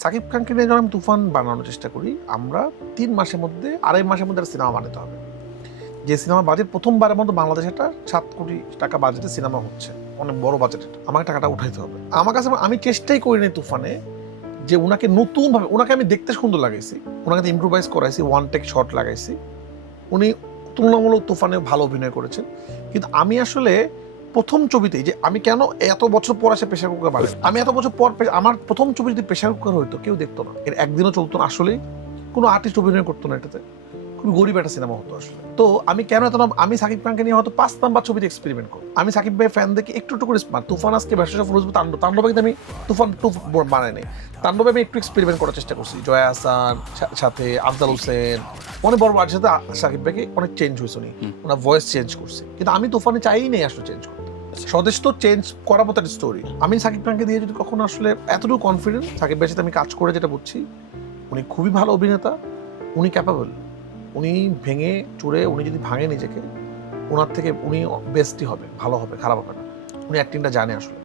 সাকিব খানকে নিয়ে যখন আমি তুফান বানানোর চেষ্টা করি, আমরা 3 মাসের মধ্যে 2.5 মাসের মধ্যে একটা সিনেমা বানাতে হবে। যে সিনেমা বাজেট প্রথমবারের মতো বাংলাদেশে একটা 7 কোটি টাকা বাজেটের সিনেমা হচ্ছে, অনেক বড় বাজেট। আমাকে টাকাটা উঠাইতে হবে। আমার কাছে আমি চেষ্টাই করি নাই তুফানে যে উনাকে নতুনভাবে, উনাকে আমি দেখতে সুন্দর লাগাইছি, উনাকে ইম্প্রোভাইজ করাইছি, ওয়ান টেক শট লাগাইছি, উনি তুলনামূলক তুফানে ভালো অভিনয় করেছেন। কিন্তু আমি আসলে প্রথম ছবিতেই যে আমি কেন এত বছর পর এসে প্রেশার কুকার বানাই, আমি এত বছর পর আমার প্রথম ছবি যদি প্রেশার কুকার হইতো কেউ দেখতো না, এর একদিনও চলতো না। আসলেই কোনো আর্টিস্ট অভিনয় করতো না এটাতে, খুবই গরিব একটা সিনেমা হতো আসলে। তো আমি কেন এত আমি সাকিব খানকে নিয়ে হয়তো 5 নাম্বার ছবিতে এক্সপেরিমেন্ট করি। আমি সাকিব ভাই ফ্যান দেখে একটু একটু করে তুফান আজকে ব্যবসা ফরুজবু তাণ্ডবে কিন্তু আমি তুফান টু বানাই নাই। তাণ্ডবে আমি একটু এক্সপেরিমেন্ট করার চেষ্টা করছি, জয়া আহসান সাথে আফজাল হোসেন, অনেক বড় আর্টিস্টের সাথে সাকিব ভাইকে অনেক চেঞ্জ হয়েছে, উনি ওনার ভয়েস চেঞ্জ করছে। কিন্তু আমি তুফানে চাই নেই আসলে চেঞ্জ করতে। স্বদেশ তো চেঞ্জ করার মতো একটা স্টোরি। আমি সাকিব খানকে দিয়ে যদি কখনো আসলে এতটুকু কনফিডেন্ট, সাকিব ভাইয়ের সাথে আমি কাজ করে যেটা বুঝছি, উনি খুবই ভালো অভিনেতা, উনি ক্যাপাবল, উনি ভেঙে চুরে, উনি যদি ভাঙে নিজেকে, ওনার থেকে উনি বেস্টই হবে, ভালো হবে, খারাপ হবে না। উনি অ্যাক্টিংটা জানে আসলে।